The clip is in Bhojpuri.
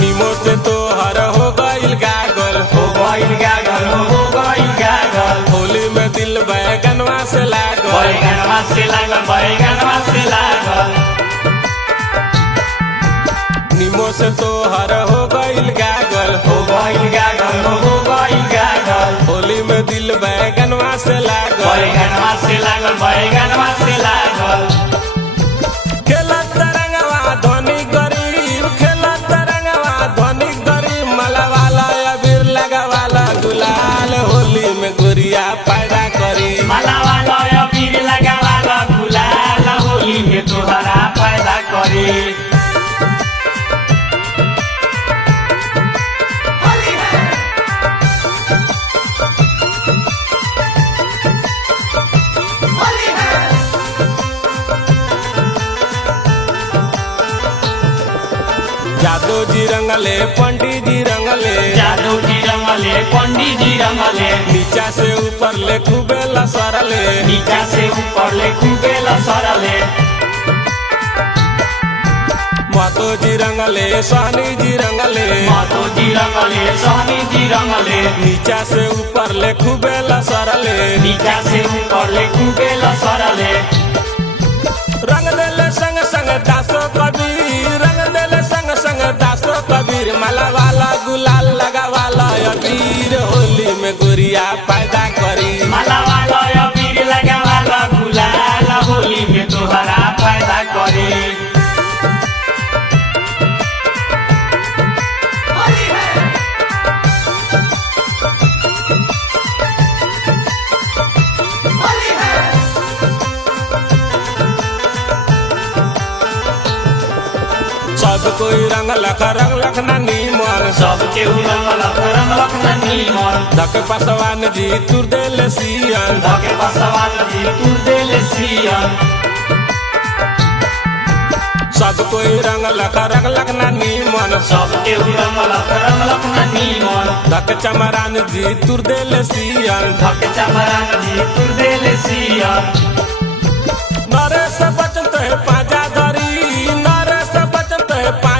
निमो से तोहर हो गइल गागल, हो गइल गागल, हो गइल गागल। होली में दिल बैगनवा से लागल, बैगनवा से लागल, बैगनवा से लागल। निमो से तोहर हो गइल गागल, हो गइल गागल, हो गइल गागल। होली में दिल बैगनवा से लागल, बैगनवा से लागल, बैगनवा से लागल। खेलत रंगवा धनी गरीब, खेलत रंगवा धनी गरीब, मलवाला अबीर लगवाला गुलाल, होली में गुरिया पैदा करी। मलावाला अबीर लगावाला गुलाल, होली में तोहरा पैदा करी। जादू जी रंगले पंडित जी रंगले, जादू जी रंगले, पंडित जी रंगले। नीचा से ऊपर ले खूबे लसरले, नीचा से ऊपर ले खूबे लसरले। मातो जी रंगले सहनी जी रंगले, मातो जी रंगले, सहनी जी रंगले। नीचा से ऊपर ले खूबे लसरले, नीचा से ऊपर ले खूबे लसरले। रंग देले संग संग दासो कबीर, रंग देले संग संग दासो कबीर, माला वाला गुलाल लगा वाला अबीर, होली में गुरिया पैदा करी। मलावाला अबीर लगावाला गुलाल, होली में तोहरा पैदा करी। सब कोई रंग लख ना नीमन, सबके रंगलख न नीमन। धके पासवान जी तुर देले सियन, धके पासवान जी तुर देले सियन। सब कोई रंग लख ना नीमन, सबके रंगलख न नीमन। धके चमरान जी तुर देले सियन, धके चमरान जी तुर देले सियन। नरेश बचत है पाजा धरी, नरेश बचत है पाजा